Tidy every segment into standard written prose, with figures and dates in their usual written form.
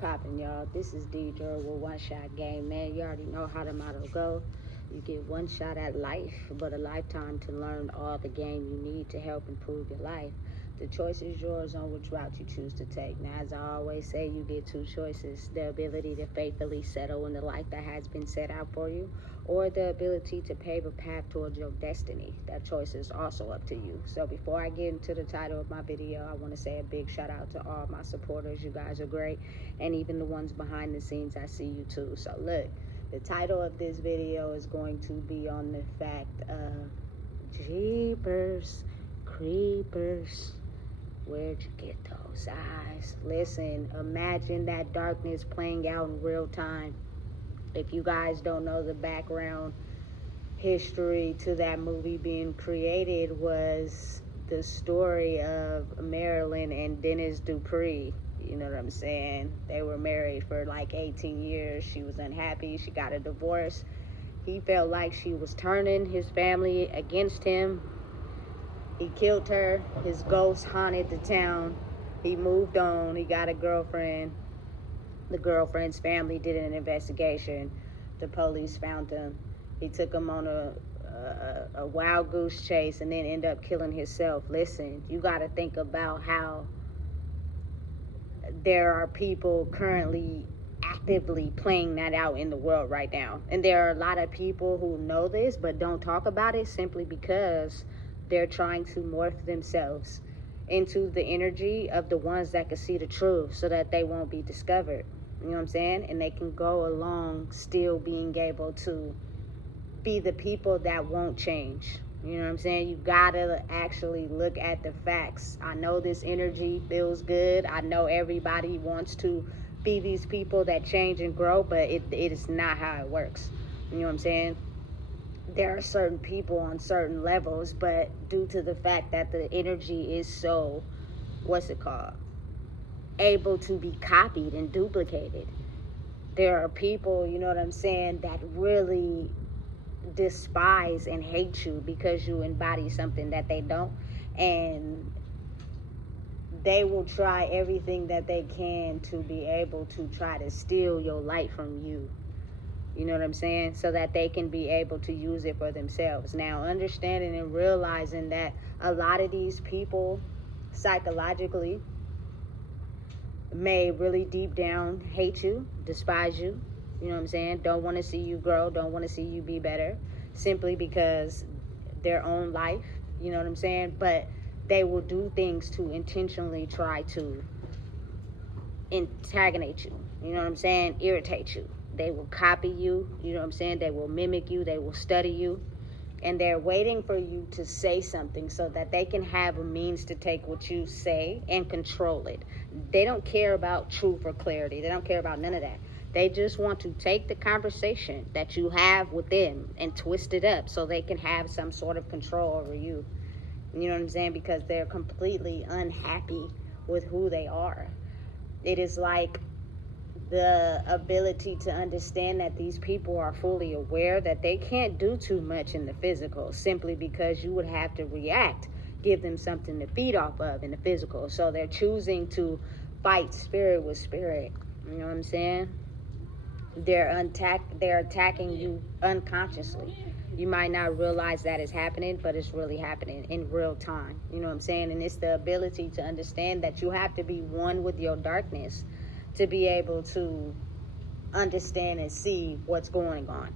Poppin', y'all. This is Deidre with One Shot Game, man. You already know how the motto go. You get one shot at life, but a lifetime to learn all the game you need to help improve your life. The choice is yours on which route you choose to take. Now, as I always say, you get two choices: the ability to faithfully settle in the life that has been set out for you, or the ability to pave a path towards your destiny. That choice is also up to you. So before I get into the title of my video, I want to say a big shout out to all my supporters. You guys are great. And even the ones behind the scenes, I see you too. So look, the title of this video is going to be on the fact of Jeepers Creepers. Where'd you get those eyes? Listen, imagine that darkness playing out in real time. If you guys don't know, the background history to that movie being created was the story of Marilyn and Dennis Dupree. You know what I'm saying? They were married for like 18 years. She was unhappy. She got a divorce. He felt like she was turning his family against him. He killed her. His ghost haunted the town. He moved on. He got a girlfriend. The girlfriend's family did an investigation. The police found him. He took him on a wild goose chase and then ended up killing himself. Listen, you got to think about how there are people currently actively playing that out in the world right now. And there are a lot of people who know this but don't talk about it simply because they're trying to morph themselves into the energy of the ones that can see the truth so that they won't be discovered. You know what I'm saying? And they can go along still being able to be the people that won't change. You know what I'm saying? You gotta actually look at the facts. I know this energy feels good. I know everybody wants to be these people that change and grow, but it is not how it works. You know what I'm saying? There are certain people on certain levels, but due to the fact that the energy is so, able to be copied and duplicated, there are people, you know what I'm saying, that really despise and hate you because you embody something that they don't, and they will try everything that they can to be able to try to steal your light from you. You know what I'm saying? So that they can be able to use it for themselves. Now, understanding and realizing that a lot of these people psychologically may really deep down hate you, despise you, you know what I'm saying, don't want to see you grow, don't want to see you be better, simply because their own life, you know what I'm saying, but they will do things to intentionally try to antagonate you, you know what I'm saying, irritate you. They will copy you, you know what I'm saying, they will mimic you, they will study you, and they're waiting for you to say something so that they can have a means to take what you say and control it. They don't care about truth or clarity. They don't care about none of that. They just want to take the conversation that you have with them and twist it up so they can have some sort of control over you. You know what I'm saying? Because they're completely unhappy with who they are. It is like the ability to understand that these people are fully aware that they can't do too much in the physical simply because you would have to react, give them something to feed off of in the physical. So they're choosing to fight spirit with spirit. You know what I'm saying? They're attacking you unconsciously. You might not realize that is happening, but it's really happening in real time. You know what I'm saying? And it's the ability to understand that you have to be one with your darkness to be able to understand and see what's going on.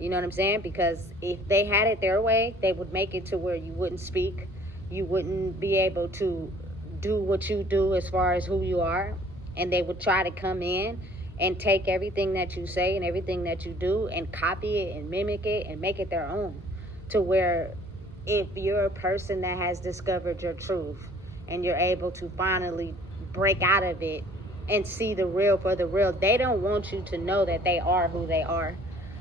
You know what I'm saying? Because if they had it their way, they would make it to where you wouldn't speak. You wouldn't be able to do what you do as far as who you are. And they would try to come in and take everything that you say and everything that you do and copy it and mimic it and make it their own. To where if you're a person that has discovered your truth and you're able to finally break out of it and see the real for the real, they don't want you to know that they are who they are.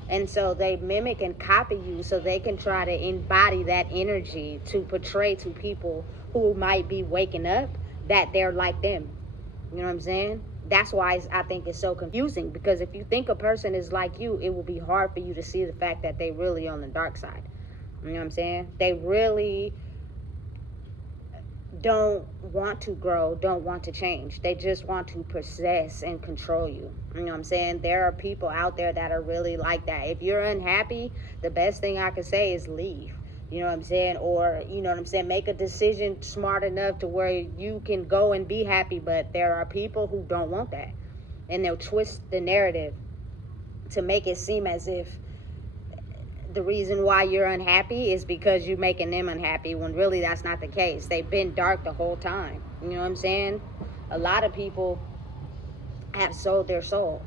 And so they mimic and copy you so they can try to embody that energy to portray to people who might be waking up that they're like them. You know what I'm saying? That's why I think it's so confusing, because if you think a person is like you, it will be hard for you to see the fact that they really on the dark side. You know what I'm saying? They really don't want to grow, don't want to change. They just want to possess and control you. You know what I'm saying? There are people out there that are really like that. If you're unhappy, the best thing I could say is leave. You know what I'm saying? Or, you know what I'm saying, make a decision smart enough to where you can go and be happy. But there are people who don't want that. And they'll twist the narrative to make it seem as if the reason why you're unhappy is because you're making them unhappy, when really that's not the case. They've been dark the whole time. You know what I'm saying? A lot of people have sold their soul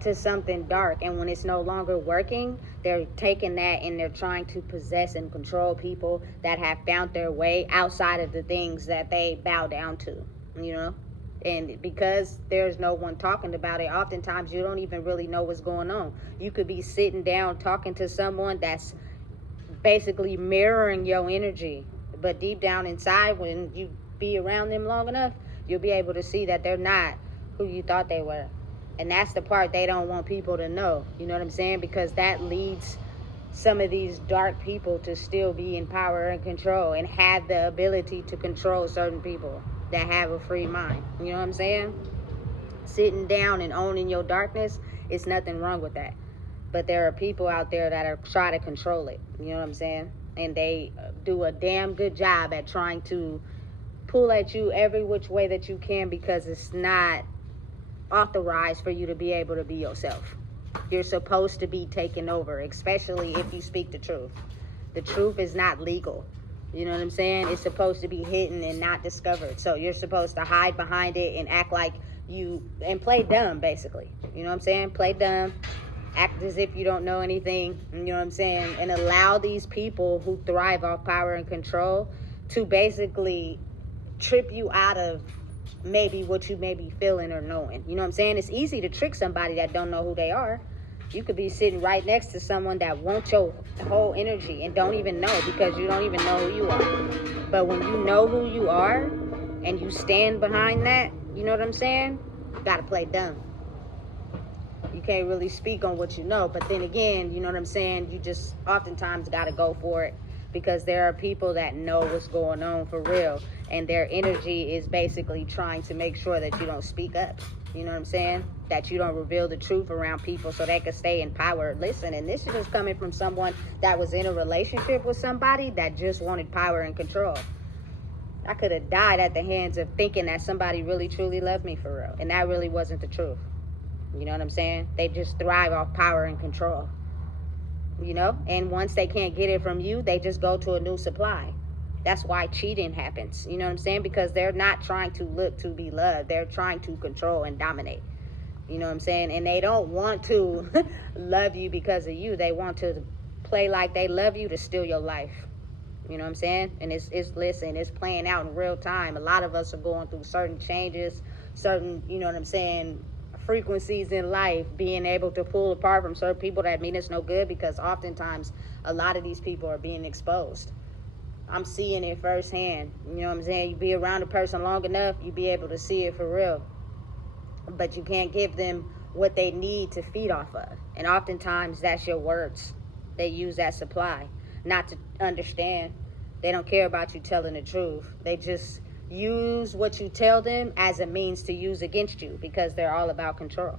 to something dark, and when it's no longer working, they're taking that and they're trying to possess and control people that have found their way outside of the things that they bow down to, you know? And because there's no one talking about it, oftentimes you don't even really know what's going on. You could be sitting down talking to someone that's basically mirroring your energy, but deep down inside, when you be around them long enough, you'll be able to see that they're not who you thought they were. And that's the part they don't want people to know. You know what I'm saying? Because that leads some of these dark people to still be in power and control and have the ability to control certain people that have a free mind. You know what I'm saying? Sitting down and owning your darkness, it's nothing wrong with that. But there are people out there that are trying to control it. You know what I'm saying? And they do a damn good job at trying to pull at you every which way that you can, because it's not authorized for you to be able to be yourself. You're supposed to be taken over, especially if you speak the truth. The truth is not legal. You know what I'm saying? It's supposed to be hidden and not discovered. So you're supposed to hide behind it and act like you, and play dumb, basically. You know what I'm saying? Play dumb. Act as if you don't know anything. You know what I'm saying? And allow these people who thrive off power and control to basically trip you out of maybe what you may be feeling or knowing. You know what I'm saying? It's easy to trick somebody that don't know who they are. You could be sitting right next to someone that wants your whole energy and don't even know, because you don't even know who you are. But when you know who you are and you stand behind that, you know what I'm saying? You gotta play dumb. You can't really speak on what you know, but then again, you know what I'm saying? You just oftentimes gotta go for it, because there are people that know what's going on for real, and their energy is basically trying to make sure that you don't speak up. You know what I'm saying? That you don't reveal the truth around people so they can stay in power. Listen, and this is just coming from someone that was in a relationship with somebody that just wanted power and control. I could have died at the hands of thinking that somebody really truly loved me for real, and that really wasn't the truth. You know what I'm saying? They just thrive off power and control. You know? And once they can't get it from you, they just go to a new supply. That's why cheating happens. You know what I'm saying? Because they're not trying to look to be loved. They're trying to control and dominate. You know what I'm saying? And they don't want to love you because of you. They want to play like they love you to steal your life. You know what I'm saying? And it's playing out in real time. A lot of us are going through certain changes, certain, you know what I'm saying, frequencies in life, being able to pull apart from certain people that mean us no good, because oftentimes a lot of these people are being exposed. I'm seeing it firsthand. You know what I'm saying? You be around a person long enough, you be able to see it for real. But you can't give them what they need to feed off of. And oftentimes that's your words. They use that supply. Not to understand. They don't care about you telling the truth. They just use what you tell them as a means to use against you, because they're all about control.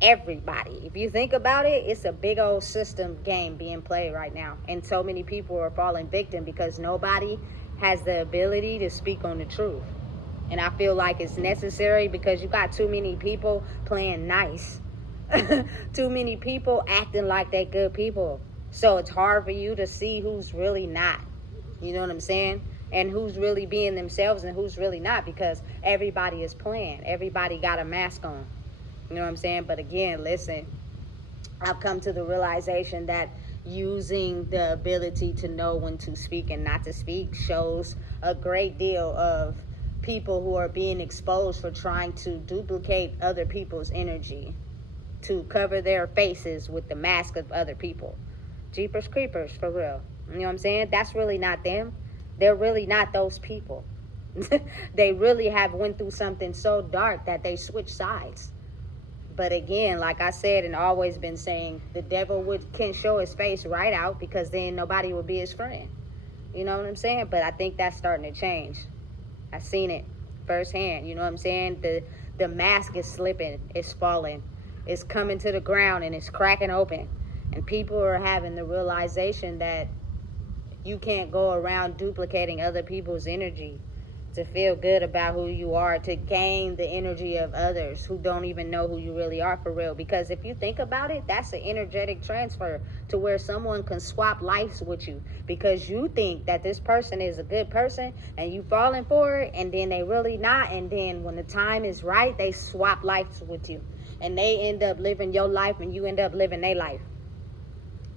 Everybody, if you think about it, it's a big old system game being played right now, and so many people are falling victim because nobody has the ability to speak on the truth. And I feel like it's necessary, because you got too many people playing nice. Too many people acting like they're good people. So it's hard for you to see who's really not. You know what I'm saying? And who's really being themselves and who's really not, because everybody is playing. Everybody got a mask on. You know what I'm saying? But again, listen, I've come to the realization that using the ability to know when to speak and not to speak shows a great deal of people who are being exposed for trying to duplicate other people's energy, to cover their faces with the mask of other people. Jeepers creepers, for real. You know what I'm saying? That's really not them. They're really not those people. They really have went through something so dark that they switch sides. But again, like I said and always been saying, the devil can show his face right out, because then nobody will be his friend. You know what I'm saying? But I think that's starting to change. I've seen it firsthand. You know what I'm saying? The mask is slipping, it's falling, it's coming to the ground, and it's cracking open. And people are having the realization that you can't go around duplicating other people's energy to feel good about who you are, to gain the energy of others who don't even know who you really are for real. Because if you think about it, that's an energetic transfer to where someone can swap lives with you because you think that this person is a good person and you falling for it, and then they really not. And then when the time is right, they swap lives with you and they end up living your life and you end up living their life,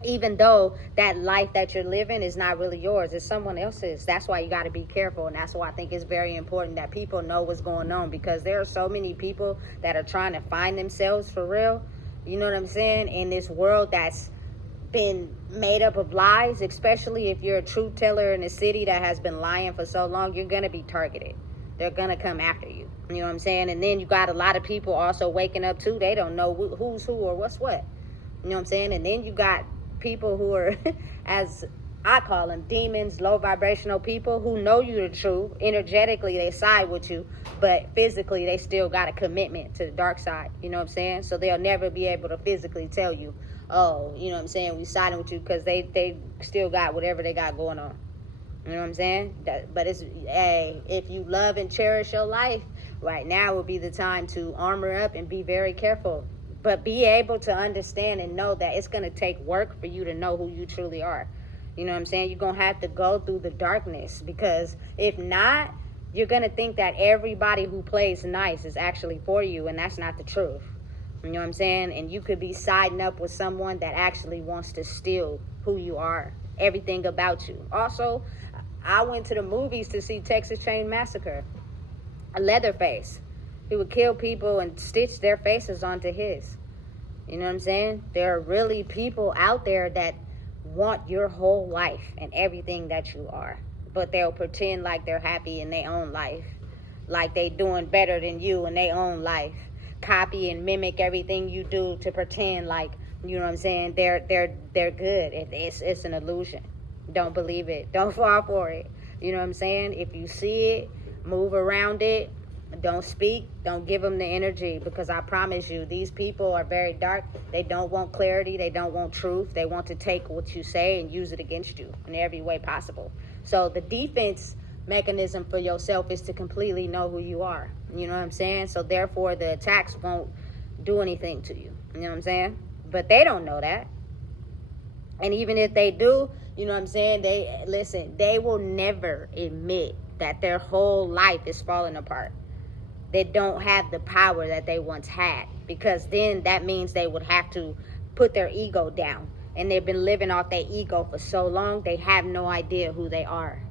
even though that life that you're living is not really yours, it's someone else's. That's why you got to be careful. And that's why I think it's very important that people know what's going on, because there are so many people that are trying to find themselves for real, you know what I'm saying, in this world that's been made up of lies. Especially if you're a truth teller in a city that has been lying for so long, you're going to be targeted. They're going to come after you, you know what I'm saying. And then you got a lot of people also waking up too. They don't know who's who or what's what, you know what I'm saying. And then you got people who are, as I call them, demons, low vibrational people who know you're the truth. Energetically, they side with you, but physically, they still got a commitment to the dark side. You know what I'm saying? So they'll never be able to physically tell you, oh, you know what I'm saying, we siding with you, because they still got whatever they got going on. You know what I'm saying? But it's, hey, if you love and cherish your life, right now would be the time to armor up and be very careful. But be able to understand and know that it's going to take work for you to know who you truly are. You know what I'm saying? You're going to have to go through the darkness, because if not, you're going to think that everybody who plays nice is actually for you, and that's not the truth. You know what I'm saying? And you could be siding up with someone that actually wants to steal who you are, everything about you. Also, I went to the movies to see Texas Chain Massacre. A Leatherface. He would kill people and stitch their faces onto his. You know what I'm saying? There are really people out there that want your whole life and everything that you are. But they'll pretend like they're happy in their own life. Like they doing better than you in their own life. Copy and mimic everything you do to pretend like, you know what I'm saying, they're good. It's an illusion. Don't believe it. Don't fall for it. You know what I'm saying? If you see it, move around it. Don't speak. Don't give them the energy, because I promise you, these people are very dark. They don't want clarity. They don't want truth. They want to take what you say and use it against you in every way possible. So the defense mechanism for yourself is to completely know who you are. You know what I'm saying? So therefore, the attacks won't do anything to you. You know what I'm saying? But they don't know that. And even if they do, you know what I'm saying, they will never admit that their whole life is falling apart. They don't have the power that they once had, because then that means they would have to put their ego down. And they've been living off their ego for so long, they have no idea who they are.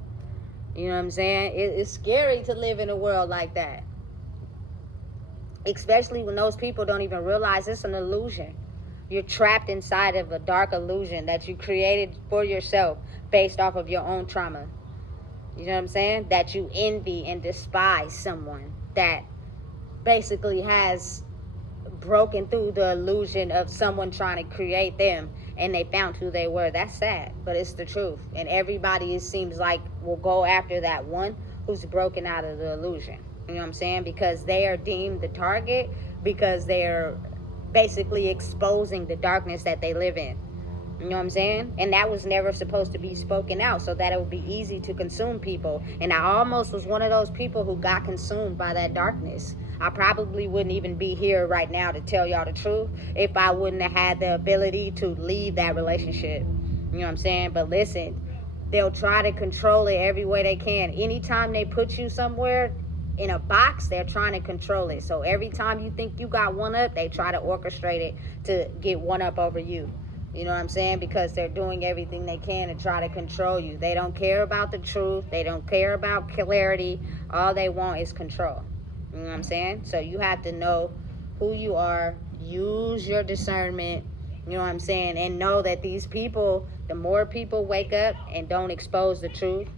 You know what I'm saying? It's scary to live in a world like that. Especially when those people don't even realize it's an illusion. You're trapped inside of a dark illusion that you created for yourself based off of your own trauma. You know what I'm saying? That you envy and despise someone that basically has broken through the illusion of someone trying to create them, and they found who they were. That's sad, but it's the truth. And everybody, it seems like, will go after that one who's broken out of the illusion. You know what I'm saying? Because they are deemed the target, because they're basically exposing the darkness that they live in. You know what I'm saying? And that was never supposed to be spoken out, so that it would be easy to consume people. And I almost was one of those people who got consumed by that darkness. I probably wouldn't even be here right now to tell y'all the truth if I wouldn't have had the ability to leave that relationship. You know what I'm saying? But listen, they'll try to control it every way they can. Anytime they put you somewhere in a box, they're trying to control it. So every time you think you got one up, they try to orchestrate it to get one up over you. You know what I'm saying? Because they're doing everything they can to try to control you. They don't care about the truth. They don't care about clarity. All they want is control. You know what I'm saying? So you have to know who you are. Use your discernment. You know what I'm saying? And know that these people, the more people wake up and don't expose the truth,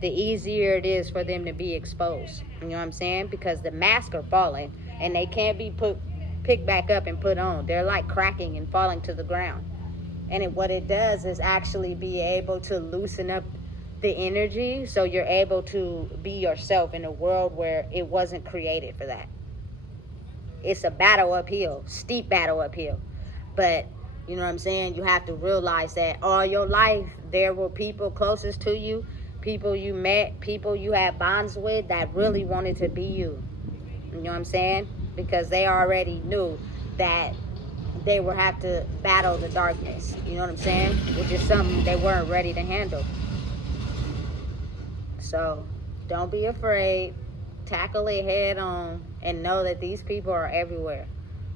the easier it is for them to be exposed. You know what I'm saying? Because the masks are falling and they can't be picked back up and put on. They're like cracking and falling to the ground. And what it does is actually be able to loosen up the energy so you're able to be yourself in a world where it wasn't created for that. It's a battle uphill, steep battle uphill. But you know what I'm saying? You have to realize that all your life there were people closest to you, people you met, people you had bonds with that really wanted to be you. You know what I'm saying? Because they already knew that they would have to battle the darkness. You know what I'm saying? Which is something they weren't ready to handle. So don't be afraid. Tackle it head on and know that these people are everywhere.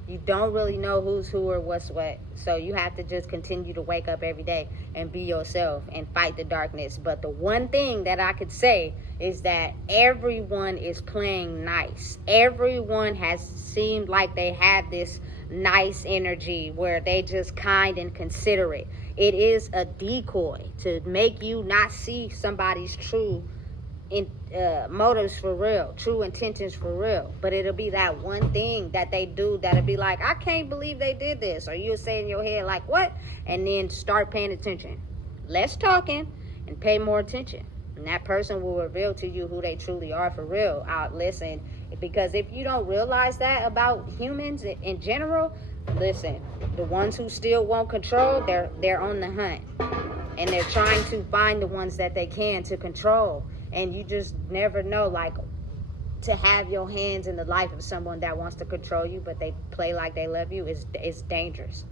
You don't really know who's who or what's what. So you have to just continue to wake up every day and be yourself and fight the darkness. But the one thing that I could say is that everyone is playing nice. Everyone has seemed like they have this nice energy where they just kind and considerate. It is a decoy to make you not see somebody's true motives for real, true intentions for real. But it'll be that one thing that they do that'll be like, I can't believe they did this. Or you'll say in your head like, what? And then start paying attention. Less talking and pay more attention. And that person will reveal to you who they truly are for real. Listen, because if you don't realize that about humans in general, listen, the ones who still want control, they're on the hunt. And they're trying to find the ones that they can to control. And you just never know, like, to have your hands in the life of someone that wants to control you, but they play like they love you, is dangerous.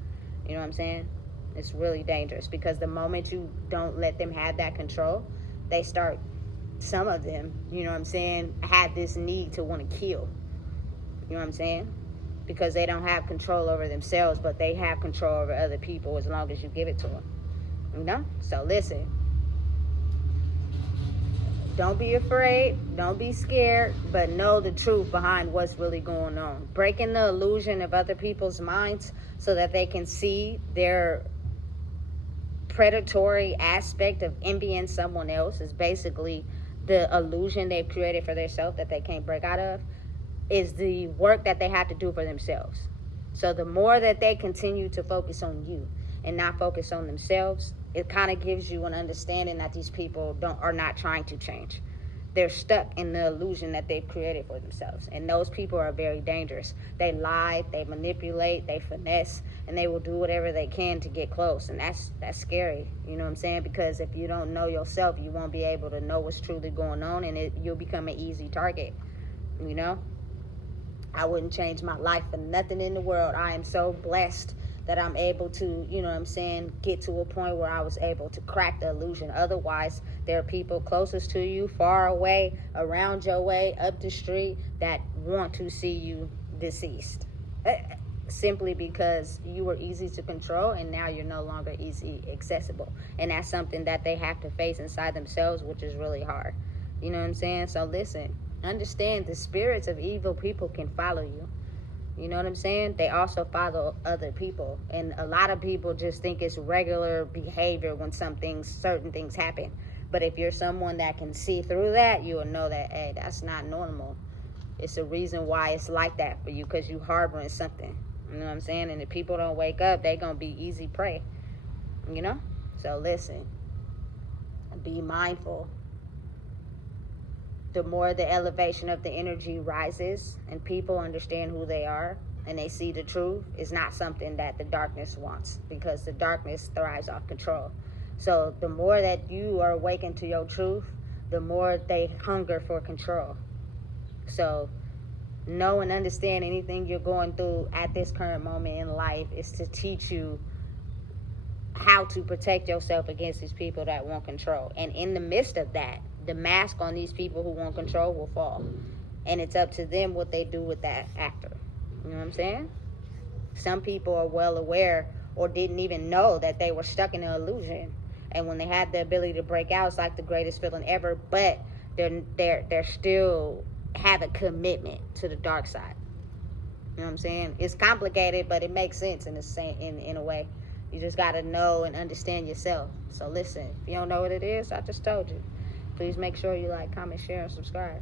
You know what I'm saying? It's really dangerous, because the moment you don't let them have that control, they start, some of them, you know what I'm saying, have this need to want to kill. You know what I'm saying? Because they don't have control over themselves, but they have control over other people as long as you give it to them. You know? So listen. Don't be afraid. Don't be scared. But know the truth behind what's really going on. Breaking the illusion of other people's minds so that they can see their predatory aspect of envying someone else is basically the illusion they've created for themselves that they can't break out of, is the work that they have to do for themselves. So the more that they continue to focus on you and not focus on themselves, it kind of gives you an understanding that these people are not trying to change. They're stuck in the illusion that they've created for themselves. And those people are very dangerous. They lie, they manipulate, they finesse, and they will do whatever they can to get close. And that's scary, you know what I'm saying? Because if you don't know yourself, you won't be able to know what's truly going on, and you'll become an easy target, you know? I wouldn't change my life for nothing in the world. I am so blessed that I'm able to, you know what I'm saying, get to a point where I was able to crack the illusion. Otherwise, there are people closest to you, far away, around your way, up the street, that want to see you deceased. Simply because you were easy to control and now you're no longer easy accessible. And that's something that they have to face inside themselves, which is really hard. You know what I'm saying? So listen, understand the spirits of evil people can follow you. You know what I'm saying? They also follow other people. And a lot of people just think it's regular behavior when certain things happen. But if you're someone that can see through that, you will know that, hey, that's not normal. It's a reason why it's like that for you, because you harboring something. You know what I'm saying? And if people don't wake up, they're going to be easy prey. You know? So listen. Be mindful. The more the elevation of the energy rises and people understand who they are and they see the truth, is not something that the darkness wants, because the darkness thrives off control. So the more that you are awakened to your truth, the more they hunger for control. So know and understand anything you're going through at this current moment in life is to teach you how to protect yourself against these people that want control. And in the midst of that, the mask on these people who want control will fall. And it's up to them what they do with that after. You know what I'm saying? Some people are well aware or didn't even know that they were stuck in an illusion. And when they had the ability to break out, it's like the greatest feeling ever. But they're still have a commitment to the dark side. You know what I'm saying? It's complicated, but it makes sense in a way. You just got to know and understand yourself. So listen, if you don't know what it is, I just told you. Please make sure you like, comment, share, and subscribe.